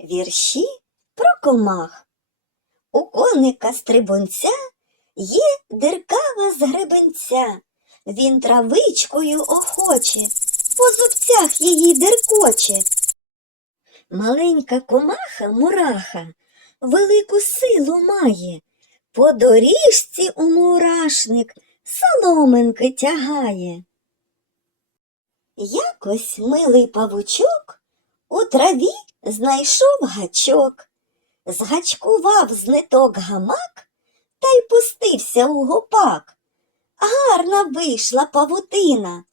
Вірші про комах. У коника стрибунця є диркава з гребенця. Він травичкою охоче, по зубцях її диркоче. Маленька комаха мураха велику силу має. По доріжці у мурашник соломинки тягає. Якось милий павучок у траві знайшов гачок, згачкував з ниток гамак та й пустився у гопак. Гарна вийшла павутина,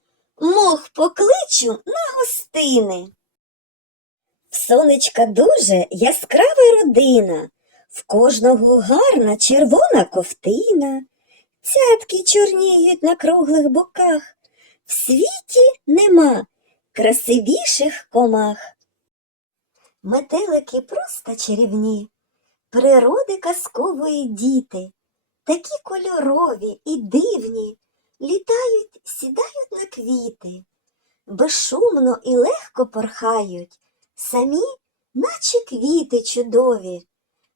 мох покличу на гостини. В сонечка дуже яскрава родина, в кожного гарна червона ковтина, цятки чорніють на круглих боках. В світі нема красивіших комах. Метелики просто чарівні, природи казкової діти, такі кольорові і дивні, літають, сідають на квіти, безшумно і легко порхають, самі, наче квіти чудові,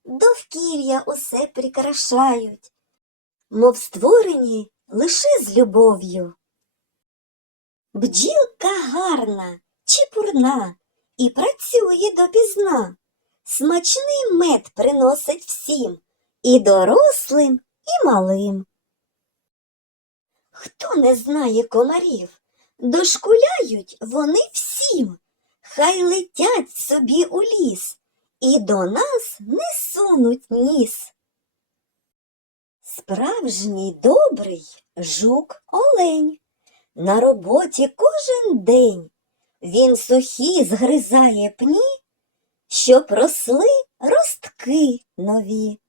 довкілля усе прикрашають, мов створені лише з любов'ю. Бджілка гарна, чепурна і працює допізна. Смачний мед приносить всім, і дорослим, і малим. Хто не знає комарів, дошкуляють вони всім, хай летять собі у ліс і до нас не сунуть ніс. Справжній добрий жук олень. На роботі кожен день він сухі згризає пні, щоб росли ростки нові.